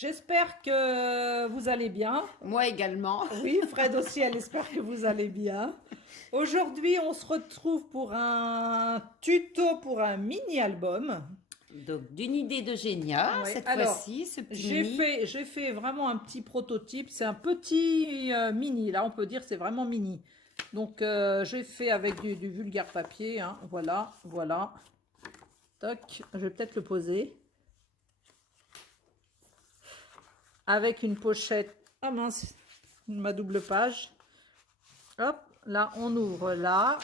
J'espère que vous allez bien. Moi également. Oui, Fred aussi, elle espère que vous allez bien. Aujourd'hui, on se retrouve pour un tuto pour un mini-album. Donc, d'une idée de Génia, Ouais, cette alors, fois-ci, ce petit mini. j'ai fait vraiment un petit prototype. C'est un petit mini. Là, on peut dire que c'est vraiment mini. Donc, j'ai fait avec du vulgaire papier. Hein. Voilà, voilà. Toc, je vais peut-être le poser. Avec une pochette. Ah mince, ma double page. Hop, là, on ouvre là.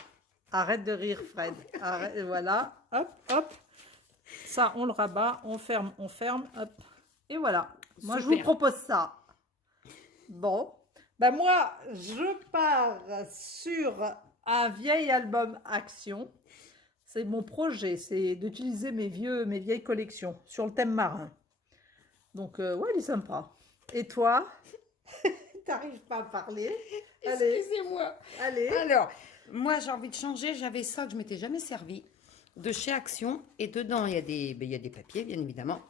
Arrête de rire, Fred. Arrête, voilà. Hop, hop. Ça, on le rabat. On ferme, hop. Et voilà. Moi, je vous propose ça. Bon. Ben moi, je pars sur un vieil album Action. C'est mon projet. C'est d'utiliser mes vieilles collections sur le thème marin. Donc, ouais, il est sympa. Et toi? T'arrives pas à parler? Excusez-moi. Allez. Alors, moi, j'ai envie de changer. J'avais ça que je m'étais jamais servi de chez Action. Et dedans, il y a des papiers, bien évidemment.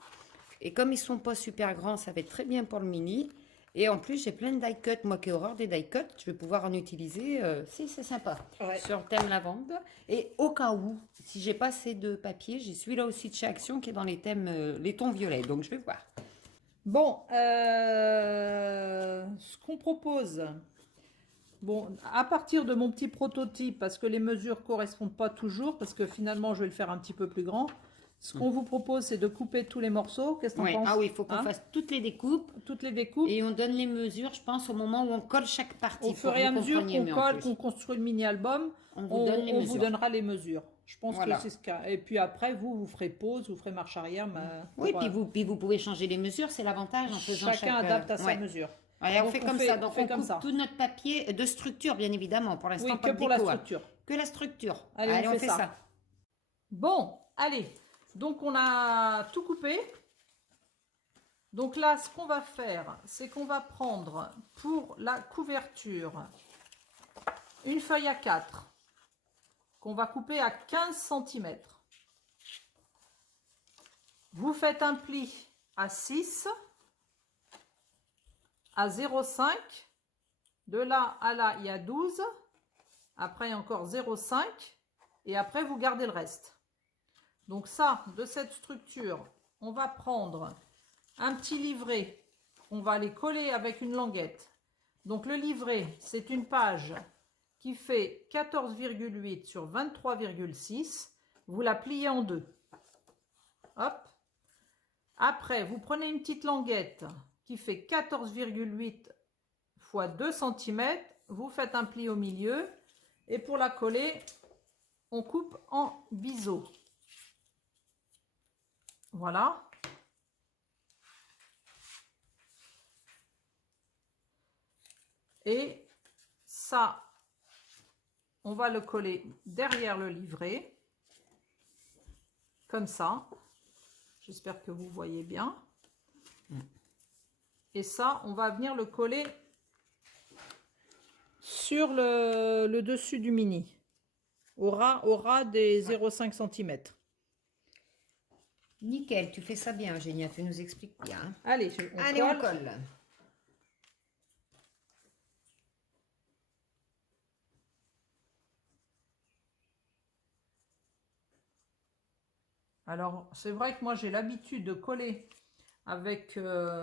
Et comme ils sont pas super grands, ça va être très bien pour le mini. Et en plus, j'ai plein de die cut. Moi qui ai horreur des die cut, je vais pouvoir en utiliser. Si, c'est sympa. Ouais. Sur le thème lavande. Et au cas où, si j'ai pas assez de papier, j'ai celui-là aussi de chez Action qui est dans les thèmes, les tons violets. Donc, je vais voir. Bon, ce qu'on propose, bon, à partir de mon petit prototype, parce que les mesures correspondent pas toujours, parce que finalement, je vais le faire un petit peu plus grand. Ce qu'on vous propose, c'est de couper tous les morceaux. Qu'est-ce que tu en penses? Ah oui, il faut qu'on fasse toutes les découpes. Toutes les découpes. Et on donne les mesures, je pense, au moment où on colle chaque partie. Au fur et à mesure qu'on colle, qu'on construit le mini-album, on vous donnera les mesures. Je pense que c'est ce cas. Et puis après, vous ferez pause, vous ferez marche arrière. Oui, puis vous pouvez changer les mesures, c'est l'avantage en faisant chacun adapte à sa mesure. Ouais, on fait comme ça. Donc on coupe tout notre papier de structure, bien évidemment. Pour l'instant, oui, pas que de pour déco, la structure. Que la structure. Allez, on fait ça. Bon, allez. Donc on a tout coupé. Donc là, ce qu'on va faire, c'est qu'on va prendre pour la couverture une feuille A4 qu'on va couper à 15 cm. Vous faites un pli à 6, à 0,5. De là à là, il y a 12. Après, il y a encore 0,5. Et après, vous gardez le reste. Donc ça, de cette structure, on va prendre un petit livret. On va les coller avec une languette. Donc le livret, c'est une page qui fait 14,8 sur 23,6. Vous la pliez en deux. Hop. Après, vous prenez une petite languette qui fait 14,8 fois 2 cm. Vous faites un pli au milieu. Et pour la coller, on coupe en biseau. Voilà. Et ça, on va le coller derrière le livret. Comme ça. J'espère que vous voyez bien. Et ça, on va venir le coller sur le dessus du mini. Au ras des 0,5 cm. Nickel, tu fais ça bien, Eugénia, tu nous expliques bien. Allez, on colle. Alors, c'est vrai que moi, j'ai l'habitude de coller avec,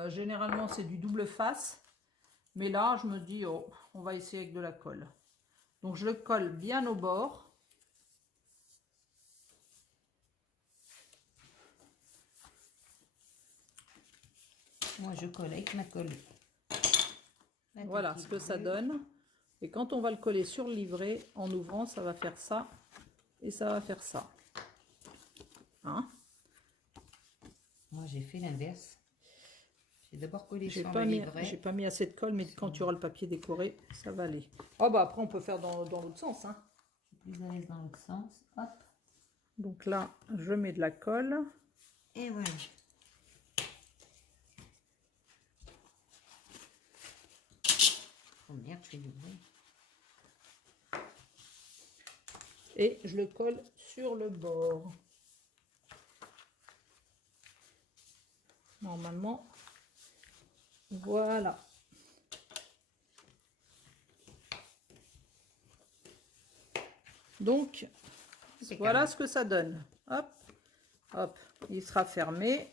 généralement, c'est du double face. Mais là, je me dis, oh, on va essayer avec de la colle. Donc, je le colle bien au bord. Moi, je colle avec ma colle. Voilà ce que ça donne. Et quand on va le coller sur le livret, en ouvrant, ça va faire ça. Et ça va faire ça. Hein? Moi, j'ai fait l'inverse. J'ai d'abord collé sur le livret. J'ai pas mis assez de colle, mais quand tu auras le papier décoré, ça va aller. Oh bah après, on peut faire dans l'autre sens. Hein. Je suis plus à l'aise dans l'autre sens. Hop. Donc là, je mets de la colle. Et voilà. Oh merde, je fais du bruit. Et je le colle sur le bord. Normalement, Voilà. Donc, voilà ce que ça donne. Hop, hop, il sera fermé.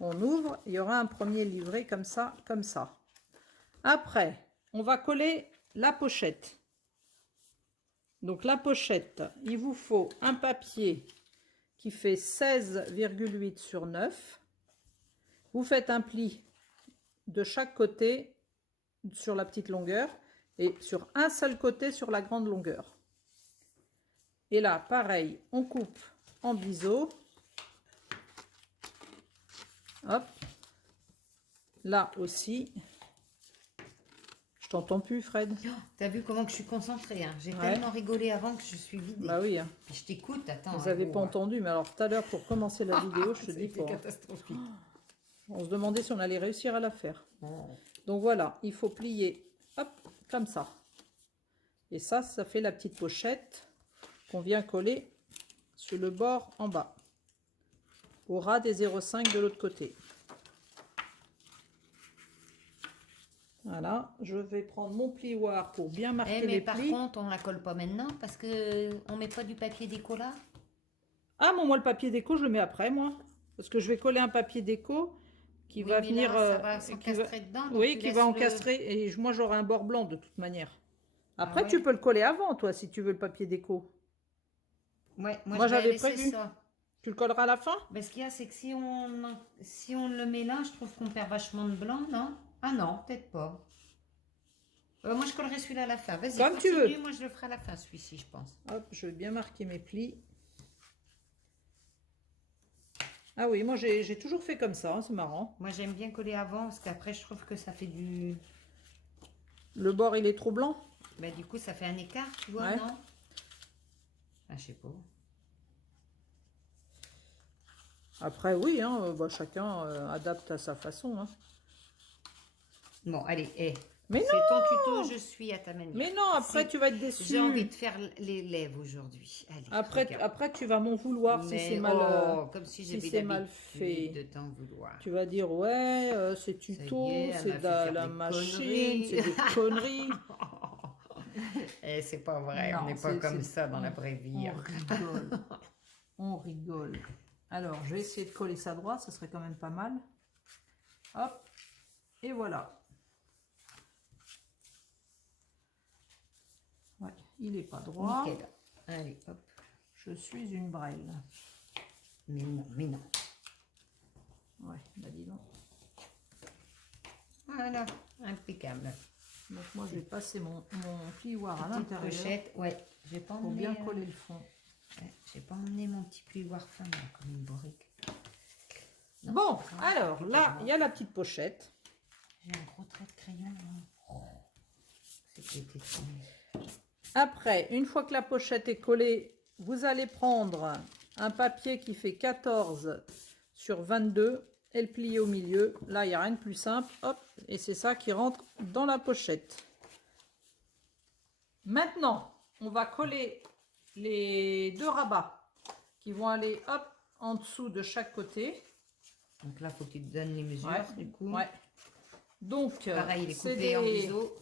On ouvre, il y aura un premier livret comme ça, comme ça. Après, on va coller la pochette. Donc la pochette, il vous faut un papier qui fait 16,8 sur 9. Vous faites un pli de chaque côté sur la petite longueur et sur un seul côté sur la grande longueur. Et là, pareil, on coupe en biseau. Hop. Là aussi. Je t'entends plus, Fred. Oh, t'as vu comment que je suis concentrée, hein. J'ai Ouais. tellement rigolé avant que je suis vidée. Bah oui. Hein. Puis je t'écoute, attends. Vous n'avez pas entendu, mais alors tout à l'heure, pour commencer la vidéo, je te dis C'était pas. catastrophique. On se demandait si on allait réussir à la faire. Oh. Donc voilà, il faut plier, hop, comme ça. Et ça fait la petite pochette qu'on vient coller sur le bord en bas. Au ras des 0,5 de l'autre côté. Voilà, je vais prendre mon plioir pour bien marquer mais les par plis. contre, on la colle pas maintenant parce que on met pas du papier déco là. Ah, bon, moi, le papier déco, je le mets après, moi. Parce que je vais coller un papier déco qui va mais venir... là, ça va s'encastrer dedans. Donc oui, tu qui laisses va encastrer. Et moi, j'aurai un bord blanc de toute manière. Après, Ah ouais. tu peux le coller avant, toi, si tu veux le papier déco. Ouais, Moi, je vais j'avais laisser prévu. ça. Tu le colleras à la fin? Mais ce qu'il y a, c'est que si on le mélange, je trouve qu'on perd vachement de blanc, non? Ah non, peut-être pas. Moi, je collerai celui-là à la fin. Vas-y, Comme tu continue. veux. Moi, je le ferai à la fin, celui-ci, je pense. Hop, je vais bien marquer mes plis. Ah oui, moi, j'ai toujours fait comme ça, hein, c'est marrant. Moi, j'aime bien coller avant parce qu'après, je trouve que ça fait du... Le bord, il est trop blanc? Ben, du coup, ça fait un écart, tu vois, Ouais. non? Ah, je sais pas. Après, oui, hein, bah, chacun adapte à sa façon. Hein. Bon, allez, Mais c'est ton tuto, je suis à ta manière. Mais non, après, tu vas être déçu. J'ai envie de faire les lèvres aujourd'hui. Allez, Après, tu vas m'en vouloir si c'est mal, comme si si j'avais c'est mal fait. de t'en vouloir. Tu vas dire, ouais, c'est tuto, c'est de la machine, c'est des conneries. C'est pas vrai, Non, on n'est pas comme ça dans la vraie vie. On rigole. On rigole. Alors, je vais essayer de coller ça droit, ça serait quand même pas mal. Hop, et voilà. Ouais, il n'est pas droit. Nickel. Allez, hop. Je suis une brêle. Mais non, mais non. Ouais, bah dis donc. Voilà, impeccable. Donc moi, je vais passer mon plioir à Petite l'intérieur pochette, ouais. J'ai pas pour emmené, bien coller le fond. ouais, j'ai pas emmené mon petit plioir fin, là, comme une borrique. Non, Bon, ça, alors là, il y a la petite pochette. j'ai un gros trait de crayon, là. Oh, c'était tombé. Après, une fois que la pochette est collée, vous allez prendre un papier qui fait 14 sur 22 et le plier au milieu. Là, il n'y a rien de plus simple. Hop, et c'est ça qui rentre dans la pochette. Maintenant, on va coller les deux rabats qui vont aller hop en dessous de chaque côté. Donc là, faut que tu te donnes les mesures, Ouais, du coup. ouais. Donc, Pareil, il est c'est coupé en biseau.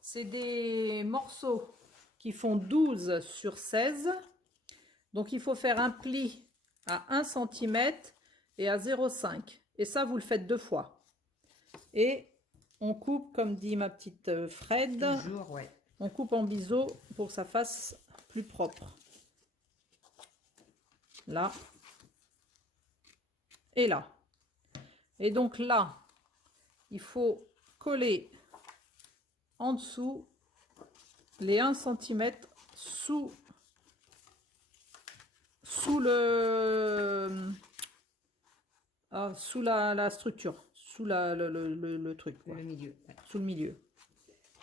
c'est des morceaux qui font 12 sur 16. Donc, il faut faire un pli à 1 cm et à 0,5. Et ça, vous le faites 2 fois. Et on coupe, comme dit ma petite Fred, Toujours, ouais. on coupe en biseau pour que ça fasse plus propre. Là. Et là. Et donc là, il faut coller en dessous les 1 cm sous le sous la structure, sous le truc, quoi. Le milieu. Ouais. Sous le milieu.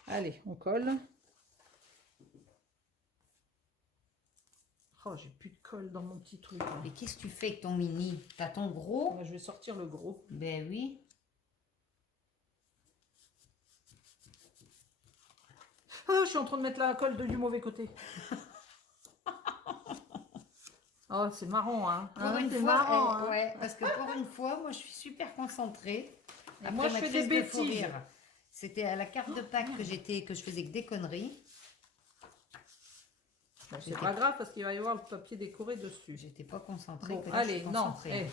Allez, on colle. Oh, j'ai plus de colle dans mon petit truc. Et qu'est-ce que tu fais avec ton mini? T'as ton gros? Moi, je vais sortir le gros. Ben oui. Ah, je suis en train de mettre la colle du mauvais côté. Oh, c'est marrant, hein. Pour une c'est fois, marrant, hein. ouais, parce que pour une fois, moi, je suis super concentrée. Et moi, je ma fais crise des de fou bêtises. rire, c'était à la carte de Pâques que je faisais que des conneries. Bon, c'est J'étais- pas grave parce qu'il va y avoir le papier décoré dessus. J'étais pas concentrée. Bon, que là, je allez, suis non. concentrée.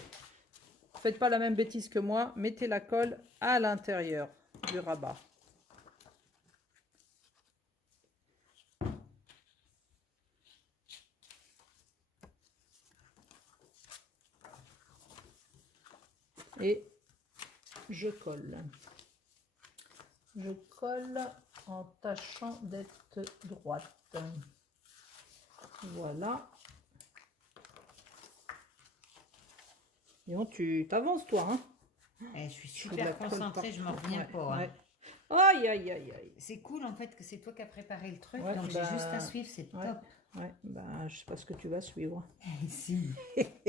Faites pas la même bêtise que moi. Mettez la colle à l'intérieur du rabat. Et je colle. Je colle en tâchant d'être droite. Voilà. Et on, tu t'avances toi, hein? Je suis Tu fais de la super colle concentrée, je m'en partout. reviens Ouais, pas. Hein. ouais. Aïe, aïe, aïe, aïe. C'est cool en fait que c'est toi qui as préparé le truc, Ouais, donc j'ai bah, juste à suivre, c'est ouais. top. Ouais, bah, je sais pas ce que tu vas suivre. Si,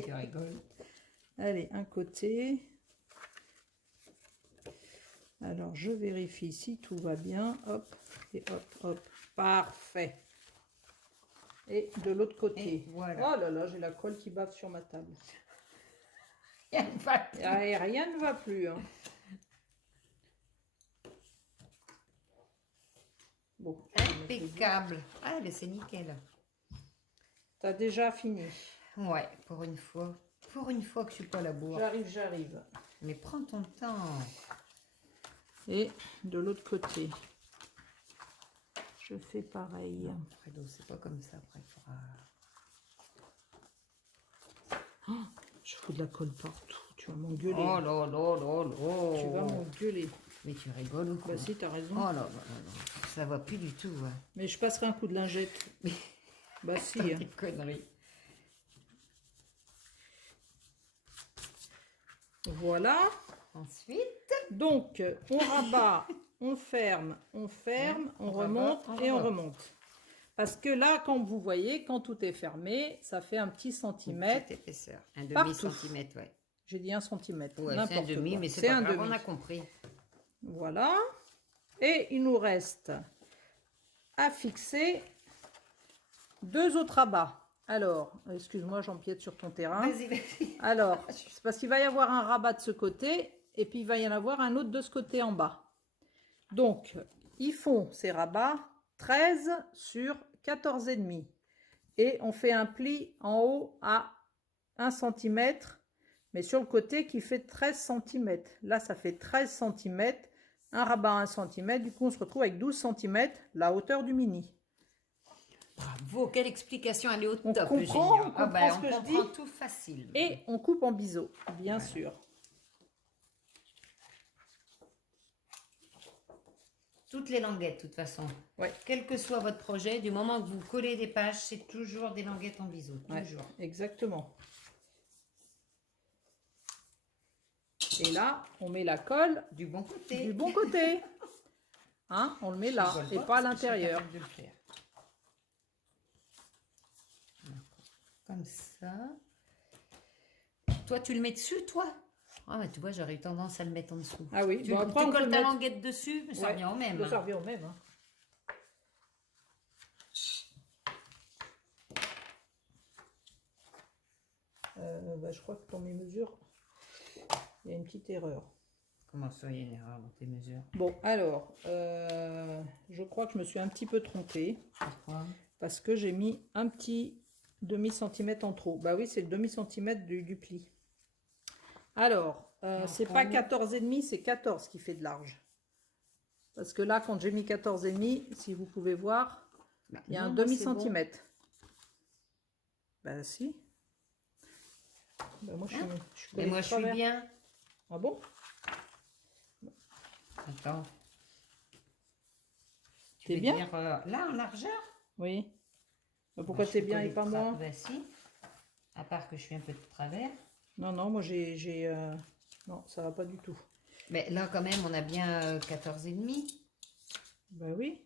tu rigoles. Allez, un côté. Alors, je vérifie si tout va bien. Hop, et hop, hop. Parfait. Et de l'autre côté. Et voilà. Oh là là, j'ai la colle qui bave sur ma table. Il y a une vague. Et rien ne va plus. Hein. Bon. Impeccable. Ah, mais c'est nickel. T'as déjà fini. Ouais, pour une fois. Pour une fois que je suis pas à la bourre. J'arrive, j'arrive. Mais prends ton temps. Et de l'autre côté. Je fais pareil. Fredo, c'est pas comme ça. Après, il faudra... Je fous de la colle partout. Tu vas m'engueuler. Oh là là là là. Tu vas m'engueuler. Mais tu rigoles ou quoi? Bah si, t'as raison. Oh là là là là. Ça va plus du tout. Ouais. Mais je passerai un coup de lingette. Bah si. Des Hein. conneries. Voilà. Ensuite, Donc, on rabat, on ferme, on remonte rabat, et on remonte. Parce que là, quand vous voyez, quand tout est fermé, ça fait un petit une centimètre. petite épaisseur. Un Partout. demi-centimètre, ouais. J'ai dit un centimètre. Ouais, c'est un n'importe demi, quoi. mais c'est pas un grave, demi. on a compris. Voilà. Et il nous reste à fixer deux autres rabats. Alors, excuse-moi, j'empiète sur ton terrain. Vas-y, vas-y. Alors, c'est parce qu'il va y avoir un rabat de ce côté et puis il va y en avoir un autre de ce côté en bas. Donc, ils font ces rabats 13 sur 14,5. Et on fait un pli en haut à 1 cm, mais sur le côté qui fait 13 cm. Là, ça fait 13 cm, un rabat à 1 cm. Du coup, on se retrouve avec 12 cm, la hauteur du mini. Bravo, quelle explication, elle est au On top, comprend, Eugénia. on comprend bah, ce que je on comprend dis. tout facile. Et on coupe en biseau, bien sûr. Toutes les languettes, de toute façon. Ouais. Quel que soit votre projet, du moment que vous collez des pages, c'est toujours des languettes en biseau. Ouais, Toujours. exactement. Et là, on met la colle Du bon côté. du bon côté. Hein, on le met là Je rigole et pas à parce que je suis l'intérieur. capable de le faire. Comme ça. Toi, tu le mets dessus, toi? Ah, mais tu vois, j'aurais eu tendance à le mettre en dessous. Ah oui, Tu, bon, après, tu on peut colles ta mettre- languette dessus, mais ça Ouais, revient au même. Ça hein. revient au même. Hein. Bah, je crois que dans mes mesures, il y a une petite erreur. Comment ça, il y a une erreur dans tes mesures? Bon, alors, je crois que je me suis un petit peu trompée Pourquoi? parce que j'ai mis un petit demi-centimètre en trop. Bah oui, c'est le demi-centimètre du pli. Alors, c'est pas 14,5, c'est 14 qui fait de large. Parce que là, quand j'ai mis 14,5, si vous pouvez voir, Bah, il y a non, un moi, demi-centimètre. Bah si. Bah, moi, je suis, Hein? je suis c'est bon. Et collée moi, de je suis travers. bien. Ah bon? Attends. Tu T'es veux bien? dire, là, en largeur? Oui. Bah, pourquoi Moi, je t'es suis bien et collée pas de moi? Bah si. À part que je suis un peu de travers. Non, non, moi non, ça va pas du tout. Mais là, quand même, on a bien 14,5. Bah oui.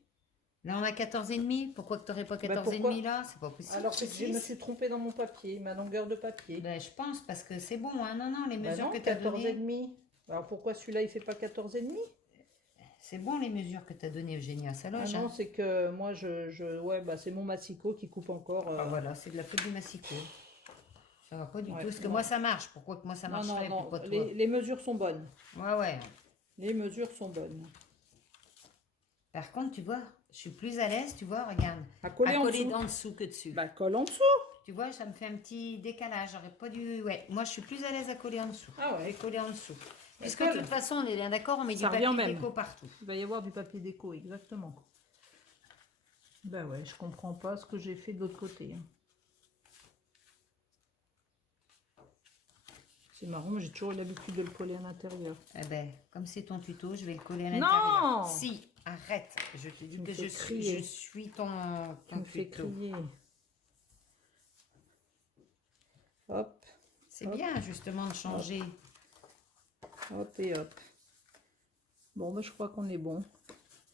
Là, on a 14,5. Pourquoi que tu n'aurais pas pourquoi 14,5 là? C'est pas possible. Alors que je me 6. suis trompée dans mon papier, ma longueur de papier. Ben, je pense parce que c'est bon. Hein. Non, non, les Bah mesures non, que tu as 14 et données. demi. Alors pourquoi celui-là il fait pas 14 et demi? C'est bon, les mesures que tu as données, Eugénia. Ça Ah loge. non, Hein. c'est que moi ouais, bah c'est mon massicot qui coupe encore. Ah, voilà, c'est de la faute du massicot. Ça va pas du Ouais, tout. Parce que non. moi, ça marche. Pourquoi que moi, ça Non, marcherait? non, non, Pourquoi toi? les mesures sont bonnes. Ouais, ouais. Les mesures sont bonnes. Par contre, tu vois, je suis plus à l'aise, tu vois, regarde. À coller en dessous. en dessous que dessus. Bah, colle en dessous. Tu vois, ça me fait un petit décalage. J'aurais pas dû... Ouais, moi, je suis plus à l'aise à coller en dessous. Ah ouais. Coller en dessous. Puisque colle. de toute façon, on est bien d'accord, on met du Ça revient papier au même. déco partout. Il va y avoir du papier déco, exactement. Ben ouais, je comprends pas ce que j'ai fait de l'autre côté. Hein. C'est marrant, mais j'ai toujours eu l'habitude de le coller à l'intérieur. Eh ben, comme c'est ton tuto, je vais le coller à l'intérieur. Non! Si, arrête. Je te dis Tu me que fais je crier. suis ton Tu me fais tuto. crier. Hop, C'est bien, justement, de changer. hop et hop. Bon, ben je crois qu'on est bon.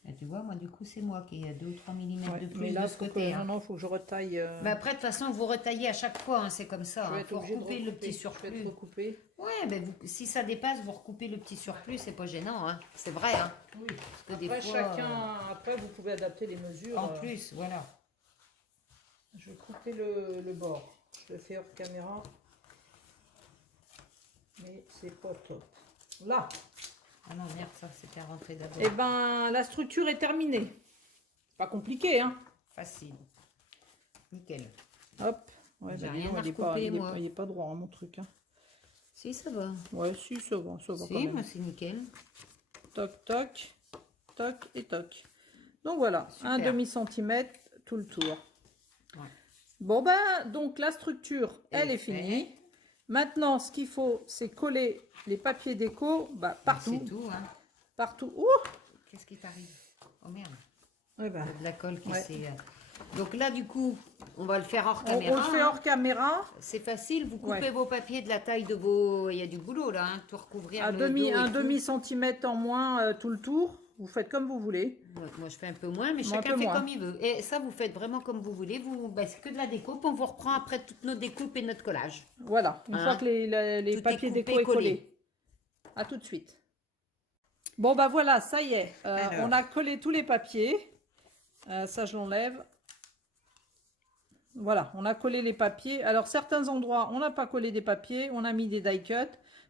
Et tu vois, moi, du coup, c'est moi qui ai 2 ou 3 mm Ouais, de plus mais là, de ce côté. non, non, faut que je retaille. Mais après, de toute façon, vous retaillez à chaque fois, hein, c'est comme ça. Je vais Il être faut obligée de recouper le petit recouper. Je vais surplus. être recoupée. Ouais, ben si ça dépasse, vous recoupez le petit surplus, c'est pas gênant, hein. C'est vrai, hein. Oui. Parce que Après, des fois, après, vous pouvez adapter les mesures. en plus, voilà. Je vais couper le bord. Je le fais hors caméra. Mais c'est pas top. Là. Ah non, merde, ça, c'était à rentrer d'abord. Eh ben, la structure est terminée. C'est pas compliqué, hein. Facile. Nickel. Hop. Ouais, J'ai bah, rien non, à il est pas, recouper, il est moi. pas, il est pas droit, hein, mon truc. Hein. Si, ça va. Ouais, si, ça va quand Si, même. moi, c'est nickel. Toc, toc, toc et toc. Donc voilà, Super. 1/2 centimètre tout le tour. Ouais. Bon ben, donc la structure, elle est fait. finie. Maintenant, ce qu'il faut, c'est coller les papiers déco partout. C'est tout, hein. Partout. Ouh. Qu'est-ce qui t'arrive? Oh merde, Ouais, ben, il y a de la colle qui Ouais. s'est... Donc là, du coup, on va le faire hors on caméra. le fait hein. hors caméra. C'est facile, vous coupez Ouais. vos papiers de la taille de vos... Il y a du boulot là, hein, tout recouvrir À le dos et un tout. demi-centimètre en moins tout le tour. Vous faites comme vous voulez. Donc, moi, je fais un peu moins, mais Moi, un chacun peu fait moins. comme il veut. Et ça, vous faites vraiment comme vous voulez. C'est que de la découpe. On vous reprend après toutes nos découpes et notre collage. Voilà, une Hein. fois que les Tout est papiers coupé, déco est collé. collé. À tout de suite. Bon, bah voilà, ça y est. Alors. On a collé tous les papiers. Ça, je l'enlève. Voilà, on a collé les papiers. Alors, certains endroits, on n'a pas collé des papiers. On a mis des die cuts.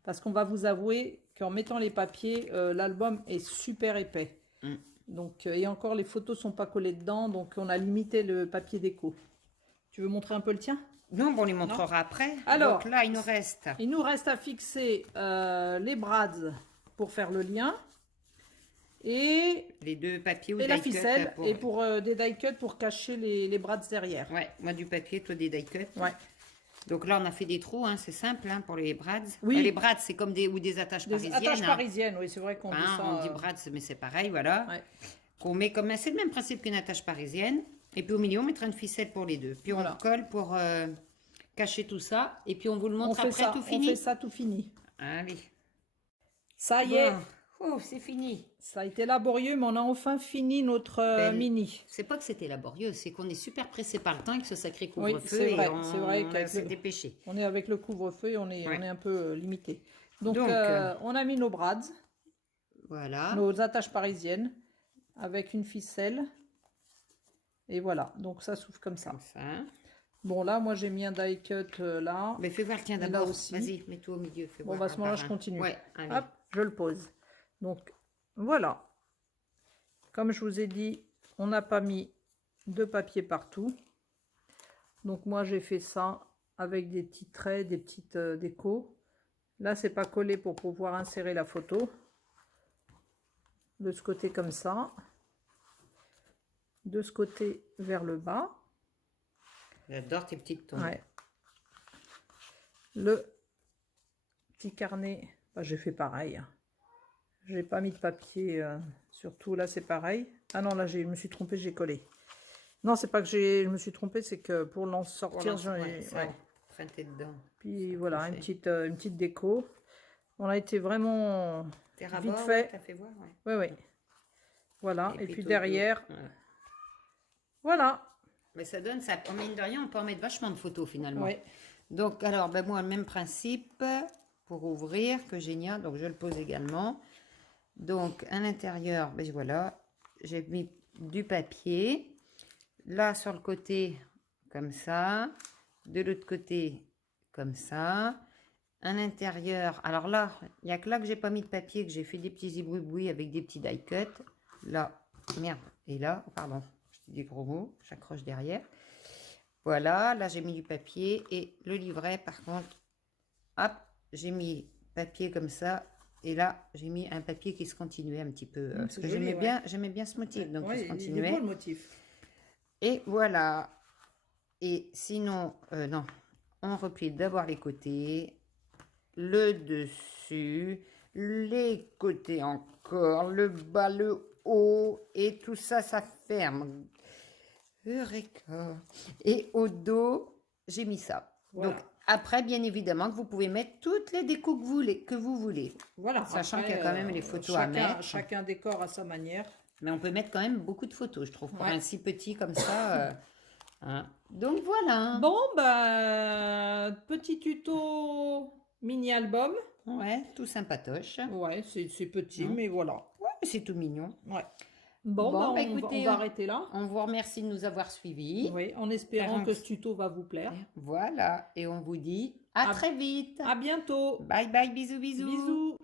Parce qu'on va vous avouer qu'en mettant les papiers, l'album est super épais. Mm. Donc, et encore, les photos sont pas collées dedans. Donc, on a limité le papier déco. Tu veux montrer un peu le tien? Non, bon, on les montrera après. Alors, donc là, il nous reste... Il nous reste à fixer les brads pour faire le lien. Et les 2 papiers ou la die cut ficelle pour... et pour des die cuts pour cacher les bras derrière. Ouais, moi du papier, toi des die cut. Ouais. Donc là, on a fait des trous, hein, c'est simple hein, pour les brads. Oui. Les brads, c'est comme des attaches Des parisiennes. attaches hein. parisiennes, oui, c'est vrai qu'on dit Hein, ça. on dit brads, mais c'est pareil, voilà. Ouais. Qu'on met comme c'est le même principe qu'une attache parisienne. Et puis au milieu, on mettra une ficelle pour les deux. Puis Voilà. on colle pour cacher tout ça. Et puis on vous le On montre fait après ça, tout on fini. fait ça tout fini. Allez. Ça y est, Bon. Oh, c'est fini. ça a été laborieux, mais on a enfin fini notre Ben, mini. C'est pas que c'était laborieux, c'est qu'on est super pressé par le temps avec ce sacré Oui, couvre-feu. c'est vrai, et c'est vrai on qu'avec s'est le- dépêché. On est avec le couvre-feu et on est un peu limité. Donc, Donc, on a mis nos brads, Voilà. nos attaches parisiennes, avec une ficelle. Et voilà, donc ça s'ouvre comme ça. Comme ça. Bon, là, moi, j'ai mis un die cut là. Mais fais voir, tiens, Et là d'abord. aussi. Vas-y, mets-toi au milieu. Fais Bon, voir bah, à ce un moment-là, par je un. continue. Ouais, allez. Hop, je le pose. Donc, voilà. Comme je vous ai dit, on n'a pas mis de papier partout. Donc, moi, j'ai fait ça avec des petits traits, des petites décos. Là, c'est pas collé pour pouvoir insérer la photo. De ce côté, comme ça. De ce côté, vers le bas. J'adore tes petites tombes. Ouais. Le petit carnet, bah, j'ai fait pareil. J'ai pas mis de papier, surtout là c'est pareil. Ah non, là je me suis trompée, j'ai collé. Non, c'est pas que je me suis trompée, c'est que pour l'en sortir, j'en ai. Ouais. Printer dedans. Puis Ça voilà, peut une petite déco. On a été vraiment Tes vite rabats, fait. ouais, t'as fait voir, ouais. Oui, oui. Voilà, et puis tout derrière, autour. Ouais. voilà. Mais ça donne, ça, mine de rien, on peut en mettre vachement de photos finalement. Ouais. Donc, alors, ben moi, le même principe pour ouvrir que génial. Donc, je le pose également. Donc, à l'intérieur, ben voilà, j'ai mis du papier. Là, sur le côté, comme ça. De l'autre côté, comme ça. un intérieur. Alors là, il n'y a que là que j'ai pas mis de papier, que j'ai fait des petits zibouibouis avec des petits die cut. Là, merde. Et là, pardon, je dis des gros mots, j'accroche derrière. Voilà, là j'ai mis du papier et le livret, par contre, hop, j'ai mis papier comme ça. Et là, j'ai mis un papier qui se continuait un petit peu. Parce que joli, j'aimais bien ce motif, donc Ouais, il se il est continuait. beau le motif. Et voilà. Et sinon, non, on replie d'abord les côtés, le dessus, les côtés encore, le bas, le haut, et tout ça, ça ferme. Eureka. Et au dos, j'ai mis ça. Voilà. Donc, après, bien évidemment, que vous pouvez mettre toutes les décos que vous voulez. Voilà. Sachant Après, qu'il y a quand même les photos à mettre. Chacun décore à sa manière. Mais on peut mettre quand même beaucoup de photos, je trouve, pour Ouais. un si petit comme ça. Hein. Donc, voilà. Bon, bah, petit tuto mini-album. Ouais, tout sympatoche. Ouais, c'est petit, Hein. mais voilà. Ouais, mais c'est tout mignon. Ouais. Bon, bah, bah, on va arrêter là. On vous remercie de nous avoir suivis. Oui, en espérant que ce tuto va vous plaire. Voilà, et on vous dit à très vite. À bientôt. Bye bye, bisous, bisous. Bisous.